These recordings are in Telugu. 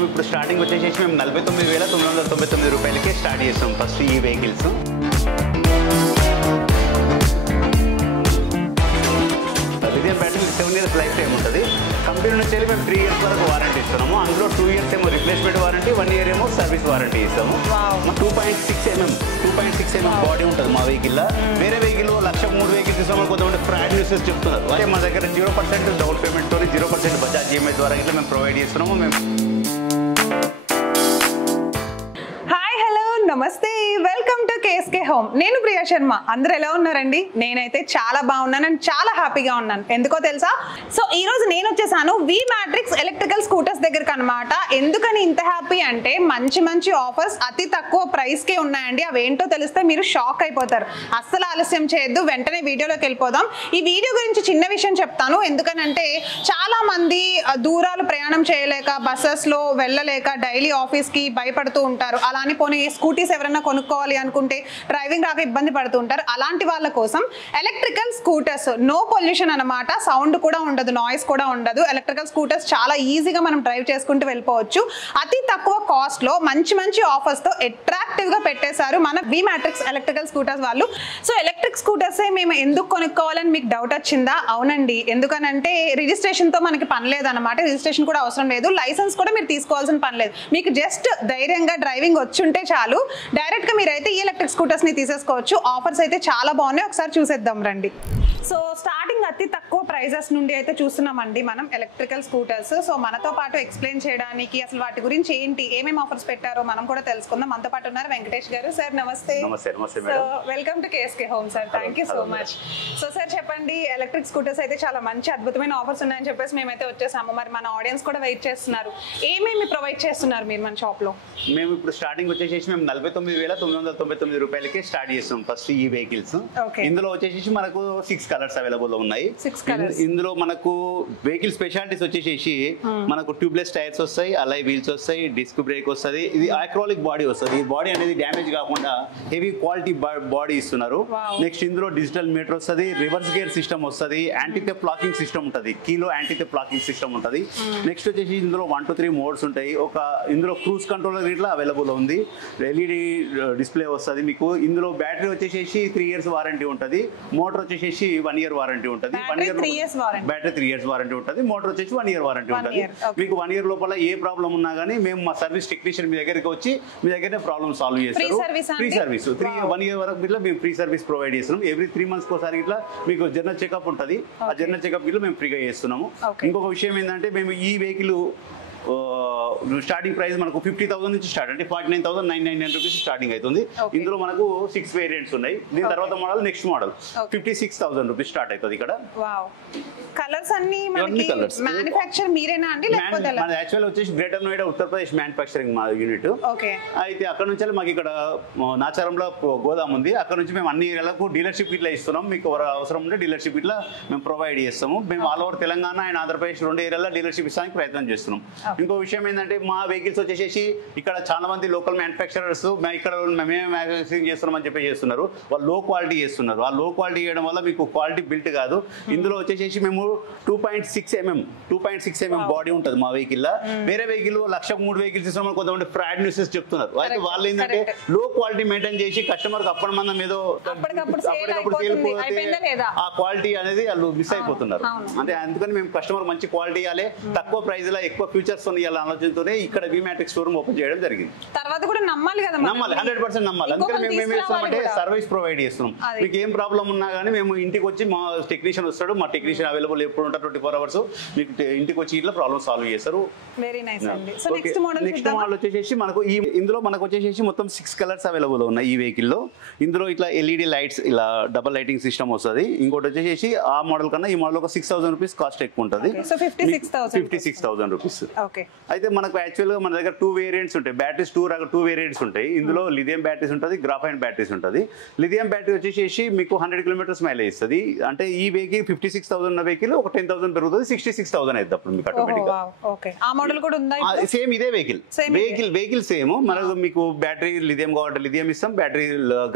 మేము ఇప్పుడు స్టార్టింగ్ వచ్చేసి మేము 49,999 రూపాయలకే స్టార్ట్ చేస్తాం ఫస్ట్ ఈ vehicles. Lithium battery 7 years life time ఉంటుంది. కంపెనీ నుంచి వెళ్ళి మేము 3 years వరకు వారంటీ ఇస్తున్నాము. అందులో 2 years ఏమో రిప్లేస్మెంట్ వారంటీ, 1 year ఏమో సర్వీస్ వారంటీ ఇస్తాము. 2.6 mm బాడీ ఉంటుంది మా వెహికల్. వేరే వెహికల్ 1,03,000 వెహికల్స్ ఇస్తాము. కొంతమంది ఫ్రాడ్ న్యూసెస్ చెప్తున్నారు. అంటే మా దగ్గర 0% డౌన్ పేమెంట్ తోని 0% బజాజ్ ఈఎంఐ ద్వారా ఇట్లా మేము ప్రొవైడ్ చేస్తున్నాము. మేము నమస్తే, వెల్కమ్ టు కేఎస్కే హోమ్. నేను ప్రియా శర్మ. అందరూ ఎలా ఉన్నారండి? నేనైతే చాలా బాగున్నాను అండ్ చాలా హ్యాపీగా ఉన్నాను. ఎందుకో తెలుసా? సో ఈ రోజు నేను వచ్చేసాను వి మ్యాట్రిక్స్ ఎలక్ట్రికల్ స్కూటర్స్ దగ్గరకు అనమాట. ఎందుకని ఇంత హ్యాపీ అంటే మంచి మంచి ఆఫర్స్ అతి తక్కువ ప్రైస్కే ఉన్నాయండి. అవేంటో తెలిస్తే మీరు షాక్ అయిపోతారు. అస్సలు ఆలస్యం చేయొద్దు, వెంటనే వీడియోలోకి వెళ్ళిపోదాం. ఈ వీడియో గురించి చిన్న విషయం చెప్తాను. ఎందుకనంటే చాలా మంది దూరాలు ప్రయాణం చేయలేక, బస్సెస్లో వెళ్ళలేక, డైలీ ఆఫీస్కి భయపడుతూ ఉంటారు. అలానే పోనీ స్కూటీస్ ఎవరైనా కొనుక్కోవాలి అనుకుంటే డ్రైవింగ్ రాక ఇబ్బంది పడుతూ ఉంటారు. అలాంటి వాళ్ళ కోసం ఎలక్ట్రికల్ స్కూటర్స్, నో పొల్యూషన్ అనమాట, సౌండ్ కూడా ఉండదు, నాయిస్ కూడా ఉండదు. ఎలక్ట్రికల్ స్కూటర్స్ చాలా ఈజీగా మనం డ్రైవ్ చేసుకుంటూ వెళ్ళిపోవచ్చు. అతి తక్కువ కాస్ట్ లో మంచి మంచి ఆఫర్స్ తో అట్రాక్టివ్ గా పెట్టేశారు మన వి మ్యాట్రిక్స్ ఎలక్ట్రికల్ స్కూటర్స్ వాళ్ళు. సో ఎలక్ట్రిక్ స్కూటర్స్ మేము ఎందుకు కొనుక్కోవాలని మీకు డౌట్ వచ్చిందా? అవునండి, ఎందుకనంటే రిజిస్ట్రేషన్ తో మనకి పని లేదన్నమాట. రిజిస్ట్రేషన్ కూడా అవసరం లేదు, లైసెన్స్ కూడా మీరు తీసుకోవాల్సిన పని లేదు. మీకు జస్ట్ ధైర్యంగా డ్రైవింగ్ వచ్చుంటే చాలు, డైరెక్ట్ గా మీరైతే ఈ ఎలక్ట్రిక్ స్కూటర్స్ ని తీసేసుకోవచ్చు. ఆఫర్స్ అయితే చాలా బాగున్నాయి, ఒకసారి చూసేద్దాం రండి. సో స్టార్టింగ్ అతి తక్కువ ప్రైజెస్ నుండి అయితే చూస్తున్నామండి మనం ఎలక్ట్రికల్ స్కూటర్స్. సో మనతో పాటు ఎక్స్ప్లెయిన్ చేయడానికి అసలు వాటి గురించి ఏంటి, ఏమేమి ఆఫర్స్ పెట్టారో మనం కూడా తెలుసుకుందాం. మనతో పాటు ఉన్నారు వెంకటేష్ గారు. సార్ నమస్తే. So welcome to KSK home sir. Thank you so much. So sir చెప్పండి, ఎలక్ట్రిక్ స్కూటర్స్ అయితే చాలా మంచి అద్భుతమైన ఆఫర్స్ ఉన్నాయని చెప్పేసి మేమైతే వచ్చేసాము. మరి మన ఆడియన్స్ కూడా వెయిట్ చేస్తున్నారు. ఏమేమి ప్రొవైడ్ చేస్తున్నారు మీరు మన షాప్ లో? మేము ఇప్పుడు స్టార్టింగ్ వచ్చేసి మేము 49,999 రూపాయలకి స్టార్ట్ చేస్తాం ఫస్ట్ ఈ వెహికల్స్. ఇందులో వచ్చేసి మనకు 6 కలర్స్ అవైలబుల్ ఉన్నాయి. ఇందులో మనకు వెహికల్ స్పెషాలిటీస్ వచ్చేసి మనకు ట్యూబ్లెస్ టైర్స్ వస్తాయి, అలై వీల్స్ వస్తాయి, డిస్క్ బ్రేక్ వస్తుంది, ఇది అక్రాలిక్ బాడీ వస్తుంది. ఈ బాడీ అనేది డ్యామేజ్ కాకుండా హెవీ క్వాలిటీ బాడీ ఇస్తున్నారు. నెక్స్ట్ ఇందులో డిజిటల్ మీటర్ వస్తుంది, రివర్స్ గేర్ సిస్టమ్ వస్తుంది, యాంటీ థెఫ్ట్ లాకింగ్ సిస్టమ్ ఉంటుంది, కీలో యాంటీ థెఫ్ట్ లాకింగ్ సిస్టమ్ ఉంటుంది. నెక్స్ట్ వచ్చేసి ఇందులో 1 to 3 మోడ్స్ ఉంటాయి. ఇందులో క్రూజ్ కంట్రోలర్ ఇట్లా అవైలబుల్ ఉంది, ఎల్ఈడి డిస్ప్లే వస్తుంది మీకు. ఇందులో బ్యాటరీ వచ్చేసి 3 years వారంటీ ఉంటుంది, మోటార్ వచ్చేసి 1 year వారంటీ ఉంటుంది. బ్యాటరీ 3 years వారంటీ ఉంటుంది, మోటార్ వచ్చేసి 1 year వారంటీ ఉంటుంది. మీకు 1 year లోపల ఏ ప్రాబ్లం ఉన్నా కానీ మేము మా సర్వీస్ టెక్నీషియన్ మీ దగ్గరికి వచ్చి మీ దగ్గరనే ప్రాబ్లమ్ సాల్వ్ చేస్తారు. ఫ్రీ సర్వీస్ 1 year వరకు ఇట్లా మేము ఫ్రీ సర్వీస్ ప్రొవైడ్ చేస్తున్నాం. ఎవ్రీ 3 months ఒకసారి ఇట్లా మీకు జనరల్ చెకప్ ఉంటుంది. ఆ జనరల్ చెకప్ ఇట్లా మేము ఫ్రీగా చేస్తున్నాము. ఇంకొక విషయం ఏంటంటే మేము ఈ వెహికల్ స్టార్టింగ్ ప్రైస్ మనకు 50,000 నుంచి స్టార్ట్, అంటే 49,999 రూపీస్ స్టార్టింగ్ అవుతుంది. ఇందులో మనకు 6 వేరియంట్స్ ఉన్నాయి. దీని తర్వాత model next model 56,000 rupees start అవుతుంది. ఇక్కడ కలర్స్ అన్ని మ్యానుఫ్యాక్చర్ మీరేనా అండి? మన యాక్చువల్ వచ్చేసి గ్రేటర్ నోయిడా ఉత్తరప్రదేశ్ మ్యానుఫ్యాక్చరింగ్ మా యూనిట్. అయితే అక్కడ నుంచి మాకు ఇక్కడ నాచారంలో గోదాం ఉంది. అక్కడ నుంచి మేము అన్ని ఏరియాలకు డీలర్షిప్ ఇట్లా ఇస్తున్నాం. మీకు అవసరం ఉంటే డీలర్షిప్ ఇట్లా మేము ప్రొవైడ్ చేస్తాము. మేము all over Telangana and Andhra Pradesh 2 ఏరియాలో డీలర్షిప్ ఇస్తానికి ప్రయత్నం చేస్తున్నాం. ఇంకో విషయం ఏంటంటే మా వెహికల్స్ వచ్చేసి ఇక్కడ చాలా మంది లోకల్ మ్యానుఫ్యాక్చరర్స్ ఇక్కడ మేమే మ్యానుఫ్యాక్చరింగ్ చేస్తున్నాం అని చెప్పి చేస్తున్నారు. వాళ్ళు లో క్వాలిటీ చేస్తున్నారు. ఆ లో క్వాలిటీ చేయడం వల్ల మీకు క్వాలిటీ బిల్ట్ కాదు. ఇందులో వచ్చేసి మేము 2.6 mm బాడీ ఉంటుంది మా వెహికల్. వేరే వెహికల్ 1,03,000 వెహికల్స్ ఇస్తున్నాం. కొంతమంది ఫ్రాడ్ న్యూసెస్ చెప్తున్నారు. అయితే వాళ్ళు ఏంటంటే లో క్వాలిటీ మెయింటైన్ చేసి కస్టమర్ కి అప్పటి మనం ఏదో అప్పటికప్పుడు ఆ క్వాలిటీ అనేది వాళ్ళు మిస్ అయిపోతున్నారు. అంటే అందుకని మేము కస్టమర్ మంచి క్వాలిటీ ఇవ్వాలి, తక్కువ ప్రైస్ లో ఎక్కువ ఫ్యూచర్స్ ఆలోచనతోనే ఇక్కడ వి మ్యాట్రిక్స్ షోరూమ్ ఓపెన్ చేయడం జరిగింది. తర్వాత కూడా నమ్మాలి కదా, నమ్మాలి, 100% నమ్మాలి. అందుకని మేము ఏం చేస్తామంటే సర్వీస్ ప్రొవైడ్ చేస్తున్నాం. మీకు ఏం ప్రాబ్లం ఉన్నా కానీ మేము ఇంటికి వచ్చి మా టెక్నీషియన్ వస్తాడు. మా టెక్నీషియన్ అవైలబుల్ ఎప్పుడు ఉంటారు 24 hours. మీకు ఇంటికి వచ్చి ఇట్లా ప్రాబ్లమ్ సాల్వ్ చేస్తారు. నెక్స్ట్ మోడల్ వచ్చేసి మనకు ఇందులో మనకు వచ్చేసి మొత్తం 6 కలర్స్ అవైలబుల్ ఉన్నాయి ఈ వెహికల్ లో. ఇందులో ఇట్లా ఎల్ఈడి లైట్స్, ఇలా డబల్ లైటింగ్ సిస్టమ్ వస్తుంది. ఇంకోటి వచ్చేసి ఆ మోడల్ కన్నా ఈ మోడల్ ఒక 6,000 రూపీస్ కాస్ట్ ఎక్కువ ఉంటుంది, 56,000 రూపీస్. అయితే మనకు యాక్చువల్ గా మన దగ్గర 2 వేరియంట్స్ ఉంటాయి. బ్యాటరీస్ 2 వేరియంట్స్ ఉంటాయి. ఇందులో లిథియం బ్యాటరీస్ ఉంటుంది, గ్రాఫైన్ బ్యాటరీస్ ఉంటుంది. లిథియం బ్యాటరీ వచ్చేసి మీకు 100 kilometers మైలేజ్ ఇస్తుంది. అంటే ఈ వెహికల్ 56,000 వెహికల్ ఒక 10,000 పెరుగుతుంది, 66,000 అయితే అప్పుడు మీకు ఆటోమేటిక్ సేమ్ ఇదే వెహికల్ సేమ్. మనకు మీకు బ్యాటరీ లిథియం కావాలంటే లిథియం ఇస్తాం, బ్యాటరీ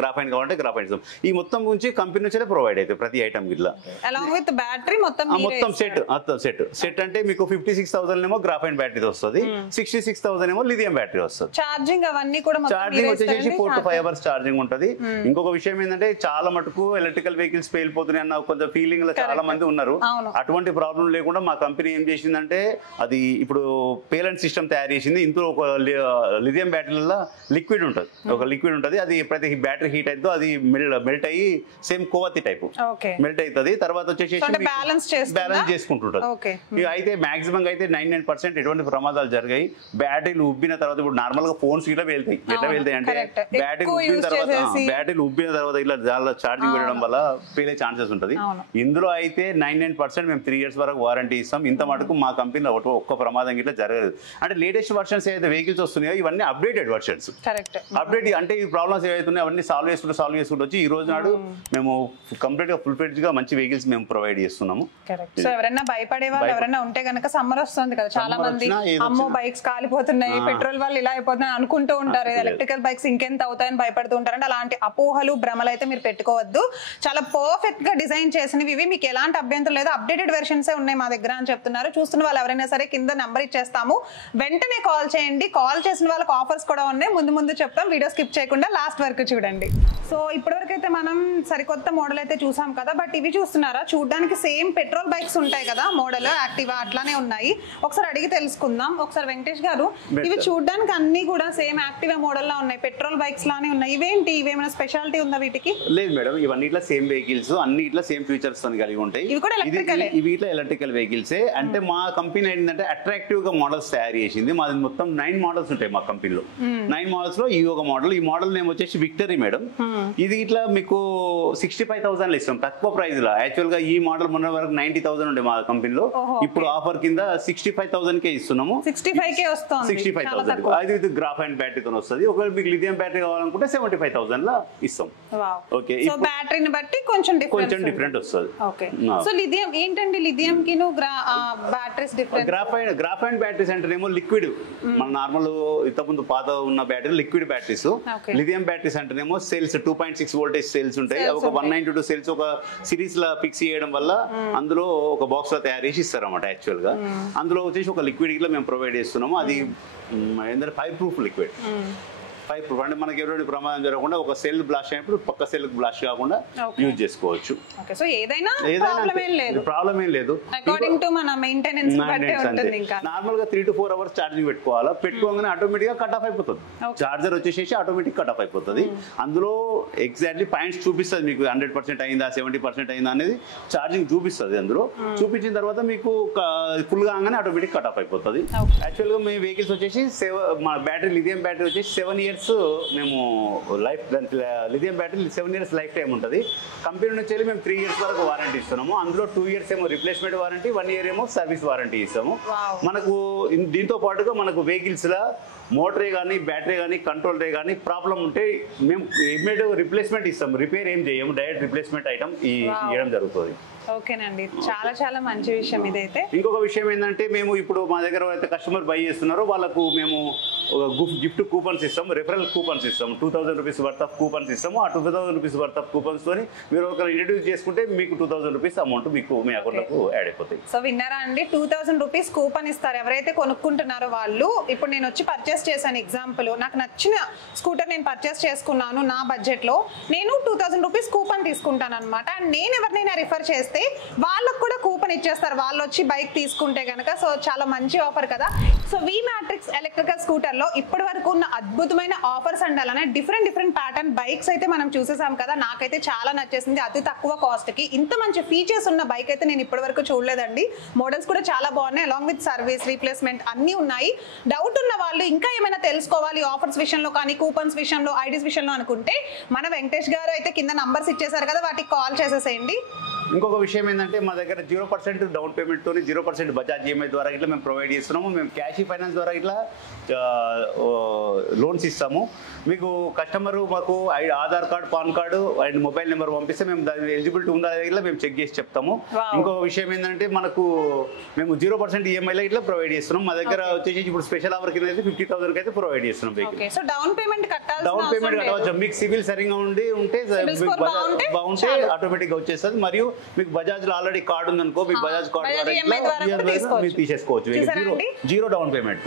గ్రాఫైన్ కావాలంటే గ్రాఫైన్ ఇస్తాం. ఈ మొత్తం నుంచి కంపెనీ నుంచి ప్రొవైడ్ అవుతుంది ప్రతి ఐటమ్ ఇట్లా మొత్తం సెట్ అంటే మీకు 56,000 ఏమో గ్రాఫైన్ బ్యాటరీ వస్తుంది, 66,000 ఏమో లిథియం బ్యాటరీ వస్తుంది. ఛార్జింగ్ అవన్నీ కూడా ఛార్జింగ్ వచ్చేసి 4 to 5 hours ఛార్జింగ్ ఉంటది. ఇంకొక విషయం ఏంటంటే చాలా మటుకు ఎలక్ట్రికల్ వెహికల్స్ పేలిపోతున్నాయి అన్న కొంచెం ఫీలింగ్ లో చాలా మంది ఉన్నారు. అటువంటి ప్రాబ్లం లేకుండా మా కంపెనీ ఏం చేసిందంటే అది ఇప్పుడు పేలెంట్ సిస్టమ్ తయారు చేసింది. ఇందులో ఒక లిథియం బ్యాటరీలో లిక్విడ్ ఉంటుంది, ఒక లిక్విడ్ ఉంటుంది. అది ప్రతి బ్యాటరీ హీట్ అయితే అది మెల్ట్ అయ్యి సేమ్ కోవత్తి టైప్ మెల్ట్ అవుతుంది. తర్వాత వచ్చేసి బ్యాలెన్స్ చేసుకుంటుంటది. అయితే మాక్సిమం అయితే 99% ఎటువంటి ప్రమాదాలు జరిగాయి. బ్యాటరీలు ఉబ్బిన తర్వాత ఇప్పుడు నార్మల్ గా ఫోన్స్ ఇట్లా వెళ్తాయి. ఎట్లా వెళ్తాయి అంటే బ్యాటరీలు ఉబ్బిన తర్వాత ఇట్లా ఛార్జింగ్ పెట్టడం వల్ల పేలే ఛాన్సెస్ ఉంటుంది. ఇందులో అయితే 99% మేము 3 years వరకు వారంటీ ఇస్తాం. ఇంత మటుకు మా కంపెనీలో ఒక్క ప్రమాదం ఇట్లా జరగదు. అంటే లేటెస్ట్ వర్షన్స్ ఏదైతే వెహికల్స్ వస్తున్నాయో ఇవన్నీ అప్డేటెడ్ వర్షన్స్. అప్డేట్ అంటే ఈ ప్రాబ్లమ్స్ ఏవైతున్నాయో అవన్నీ సాల్వ్ చేసుకుంటూ వచ్చి ఈ రోజు నాడు మేము కంప్లీట్ గా ఫుల్ ఫ్లెడ్జ్డ్ గా మంచి వెహికల్స్ మేము ప్రొవైడ్ చేస్తున్నాము. సో ఎవరైనా భయపడే వాళ్ళు ఎవరైనా ఉంటే కనుక సమ్మర్ వస్తుంది కదా, చాలా మంది అమ్మో బైక్స్ కాలిపోతున్నాయి, పెట్రోల్ వాళ్ళు ఇలా అయిపోతున్నాయి అనుకుంటూ ఉంటారు, ఎలక్ట్రికల్ బైక్స్ ఇంకెంత అవుతాయని భయపడుతూ ఉంటారు. అంటే అలాంటి అపోహలు భ్రమలు అయితే మీరు పెట్టుకోవద్దు. చాలా పర్ఫెక్ట్ గా డిజైన్ చేసినవి ఇవి, మీకు ఎలాంటి అభ్యంతరం లేదు. అప్డేటెడ్ వెర్షన్స్ ఉన్నాయి మా దగ్గర అని చెప్తున్నారు. చూస్తున్న వాళ్ళు ఎవరైనా సరే కింద నెంబర్ ఇచ్చేస్తాము, వెంటనే కాల్ చేయండి. కాల్ చేసిన వాళ్ళకి ఆఫర్స్ కూడా ఉన్నాయి, ముందు చెప్తాం. వీడియో స్కిప్ చేయకుండా లాస్ట్ వరకు చూడండి. సో ఇప్పటివరకు అయితే మనం సరికొత్త మోడల్ అయితే చూసాం కదా, బట్ ఇవి చూస్తున్నారా, చూడడానికి సేమ్ పెట్రోల్ బైక్స్ ఉంటాయి కదా మోడల్, యాక్టివా అట్లానే ఉన్నాయి. ఒకసారి అడిగి తెలుసుకుందాం. ఒకసారి వెంకటేష్ గారు, ఇవి చూడడానికి అన్ని కూడా సేమ్ యాక్టివా మోడల్ లా ఉన్నాయి, పెట్రోల్ బైక్స్ లానే ఉన్నాయి. ఇవేంటి, ఇవేమైనా స్పెషాలిటీ ఉందా వీటికి? లేదు మేడం, ఇవన్నీ ఇట్లా సేమ్ వెహికల్స్, అన్ని ఇట్లా సేమ్ ఫీచర్స్ కలిగి ఉంటాయి. ఇవి కూడా ఎలక్ట్రికల్, ఇవి ఇట్లా ఎలక్ట్రికల్ వెహికల్సే. అంటే మా కంపెనీ ఏంటంటే అట్రాక్టివ్ గా మోడల్స్ తయారు చేసింది. మాది మొత్తం 9 మోడల్స్ ఉంటాయి మా కంపెనీలో. 9 మోడల్స్ లో ఈ ఒక మోడల్, ఈ మోడల్ నేమ్ వచ్చేసి విక్టరీ మేడం. ఇది ఇట్లా మీకు 65,000 ఇస్తాం తక్కువ ప్రైస్ లో. యాక్చువల్ గా ఈ మోడల్ మొన్న వరకు 90,000 ఉండే మా కంపెనీలో, ఇప్పుడు ఆఫర్ కింద 65,000 కే ఇస్తున్నాము. 65,000 అది ఇది గ్రాఫైన్ బ్యాటరీతో వస్తుంది. ఒకవేళ మీకు లిథియం బ్యాటరీ కావాలనుకుంటే 75,000 లో ఇస్తాం. ఓకే, సో బ్యాటరీని బట్టి కొంచెం డిఫరెంట్ వస్తుంది. ఓకే, సో లిథియం ఏంటండి, లిథియం కి బ్యాటరీస్ డిఫరెంట్. గ్రాఫైన్ బ్యాటరీస్ అంటేనేమో లిక్విడ్, మన నార్మల్ ఇంతకుముందు పాత ఉన్న battery liquid batteries. Lithium batteries అంటేనేమో సెల్స్ 2.6 వోల్టేజ్ సెల్స్ ఉంటాయి. ఒక 192 సెల్స్ ఒక సిరీస్ లో ఫిక్స్ చేయడం వల్ల అందులో ఒక బాక్స్ లో తయారు చేసి ఇస్తారు అన్నమాట. యాక్చువల్ గా అందులో వచ్చేసి ఒక లిక్విడ్ ఇట్లా మేము ప్రొవైడ్ చేస్తున్నాము. అది ఏంటంటే fire proof liquid. Fire proof అంటే మనకి ఎటువంటి ప్రమాదం జరగకుండా ఒక సెల్ బ్లాస్ట్ అయినప్పుడు పక్క సెల్ బ్లాస్ట్ కాకుండా యూజ్ చేసుకోవచ్చు. ప్రాబ్లం ఏం లేదు. నార్మల్ గా 3 to 4 hours ఛార్జింగ్ పెట్టుకోవాలా. పెట్టుకోగానే ఆటోమేటిక్ గా కట్ ఆఫ్ అయిపోతుంది. చార్జర్ వచ్చేసి ఆటోమేటిక్ కట్ ఆఫ్ అయిపోతుంది. అందులో ఎగ్జాక్ట్లీ పాయింట్స్ చూపిస్తుంది మీకు 100% అయిందా 70% అయిందా అనేది ఛార్జింగ్ చూపిస్తుంది. అందులో చూపించిన తర్వాత మీకు ఫుల్ కాగానే ఆటోమేటిక్ కట్ ఆఫ్ అయిపోతుంది. యాక్చువల్ గా మీ వెహికల్స్ వచ్చేసి మా బ్యాటరీ లిథియం బ్యాటరీ వచ్చేసి 7 years మేము life, lithium battery 7 years life time ఉంటుంది. కంపెనీ నుంచి వెళ్ళి మేము 3 years వరకు వారంటీ ఇస్తున్నాము. అందులో 2 years ఏమో రిప్లేస్మెంట్ వారంటీ, 1 year ఏమో సర్వీస్ వారంటీ ఇస్తాము. మనకు దీంతో పాటుగా మనకు వెహికల్స్ లా మోటరే కానీ బ్యాటరీ కానీ కంట్రోల్ రే కానీ ప్రాబ్లం ఉంటే మేము ఇమ్మీడియట్ రిప్లేస్మెంట్ ఇస్తాము. రిపేర్ ఏం చేయము, డైరెక్ట్ రిప్లేస్మెంట్ ఐటమ్ ఇవ్వడం జరుగుతుంది. ఓకేనండి, చాలా మంచి విషయం ఇదైతే. ఇంకొక విషయం ఏంటంటే మేము ఇప్పుడు మా దగ్గర అయితే కస్టమర్ బై చేస్తున్నారో వాళ్ళకు మేము గిఫ్ట్ కూపన్స్ ఇస్తాము, రెఫరల్ కూపన్స్ ఇస్తాము. 2,000 రూపీస్ వర్త్ ఆఫ్ కూపన్స్ ఇస్తాము. ఆ 2,000 రూపీస్ వర్త్ ఆఫ్ కూపన్స్ తోని మీరు ఒకరు ఇంట్రడ్యూస్ చేసుకుంటే మీకు 2,000 రూపీస్ అమౌంట్ మీకు మీ అకౌంట్లకు యాడ్ అయిపోతాయి. సో విన్నారా అండి, 2,000 రూపీస్ కూపన్ ఇస్తారు ఎవరైతే కొనుక్కుంటున్నారో వాళ్ళు. ఇప్పుడు నేను వచ్చి పర్చేస్ చేశాను, ఎగ్జాంపుల్ నాకు నచ్చిన స్కూటర్ నేను పర్చేస్ చేసుకున్నాను నా బడ్జెట్ లో, నేను 2,000 రూపీస్ కూపన్ తీసుకుంటాను అనమాట. నేను ఎవరినైనా రిఫర్ చేస్తే వాళ్ళకు కూడా కూపన్ ఇచ్చేస్తారు వాళ్ళు వచ్చి బైక్ తీసుకుంటే కనుక. సో చాలా మంచి ఆఫర్ కదా. So we matrix electrical scooter లో ఇప్పటి వరకు ఉన్న అద్భుతమైన ఆఫర్స్ అండ్ అలానే డిఫరెంట్ ప్యాటర్న్ బైక్స్ అయితే మనం చూసేసాం కదా. నాకైతే చాలా నచ్చేసింది. అతి తక్కువ కాస్ట్ కి ఇంత మంచి ఫీచర్స్ ఉన్న బైక్ అయితే నేను ఇప్పటి వరకు చూడలేదండి. మోడల్స్ కూడా చాలా బాగున్నాయి, అలాంగ్ విత్ సర్వీస్ రీప్లేస్మెంట్ అన్ని ఉన్నాయి. డౌట్ ఉన్న వాళ్ళు ఇంకా ఏమైనా తెలుసుకోవాలి ఆఫర్స్ విషయంలో కానీ కూపన్స్ విషయంలో ఐడీస్ విషయంలో అనుకుంటే మన వెంకటేష్ గారు అయితే కింద నంబర్స్ ఇచ్చేసారు కదా, వాటికి కాల్ చేసేసేయండి. ఇంకొక విషయం ఏంటంటే మా దగ్గర 0% డౌన్ పేమెంట్ తోని 0% బజాజ్ ఈఎంఐ ద్వారా ఇట్లా మేము ప్రొవైడ్ చేస్తున్నాము. మేము క్యాష్ ఫైనాన్స్ ద్వారా ఇట్లా లోన్స్ ఇస్తాము. మీకు కస్టమర్ మాకు Aadhaar card, pan card and mobile number పంపిస్తే మేము దాని ఎలిజిబిలిటీ ఉందా ఇట్లా మేము చెక్ చేసి చెప్తాము. ఇంకొక విషయం ఏంటంటే మనకు మేము 0% ఈఎంఐలో ఇట్లా ప్రొవైడ్ చేస్తున్నాం. మా దగ్గర వచ్చేసి ఇప్పుడు స్పెషల్ ఆఫర్ కింద అయితే 50,000 అయితే ప్రొవైడ్ చేస్తున్నాం. డౌన్ పేమెంట్ కట్టవచ్చు. మీకు సివిల్ సరిగా ఉంటే బాగుంటే ఆటోమేటిక్ గా వచ్చేస్తుంది. మరియు మీకు బజాజ్ లో ఆల్రెడీ కార్డు ఉందనుకో, మీకు బజాజ్ కార్డు మీరు తీసేసుకోవచ్చు. జీరో డౌన్ పేమెంట్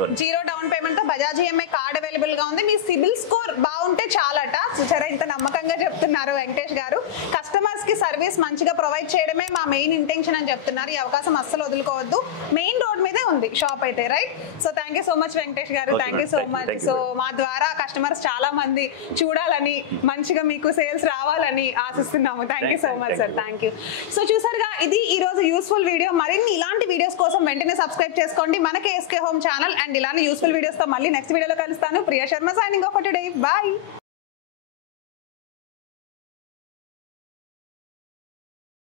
తో బజాజ్ ఈఎంఐ కార్డ్ అవైలబుల్ గా ఉంది. మీ సిబిల్ స్కోర్ బాగుంటే చాలట. చూసారా ఇంత నమ్మకంగా చెప్తున్నారు వెంకటేష్ గారు. కస్టమర్స్ కి సర్వీస్ మంచిగా ప్రొవైడ్ చేయడమే మా మెయిన్ ఇంటెన్షన్ అని చెప్తున్నారు. ఈ అవకాశం అస్సలు వదులుకోవద్దు. మెయిన్ రోడ్ మీదే ఉంది షాప్ అయితే, right? So thank you so much Venkatesh గారు, thank you so much. So మా ద్వారా కస్టమర్స్ చాలా మంది చూడాలని, మంచిగా మీకు సేల్స్ రావాలని ఆశిస్తున్నాము. Thank you so much sir, thank you. So చూసారుగా, ఇది ఈ రోజు యూస్ఫుల్ వీడియో. మరిన్ని ఇలాంటి వీడియోస్ కోసం వెంటనే సబ్స్క్రైబ్ చేసుకోండి మన కేఎస్కే హోమ్ ఛానల్. అండ్ ఇలాంటి యూస్ఫుల్ వీడియోస్ తో మళ్ళీ నెక్స్ట్ వీడియోలో కలుస్తాను. Priya Sharma signing off today. Bye.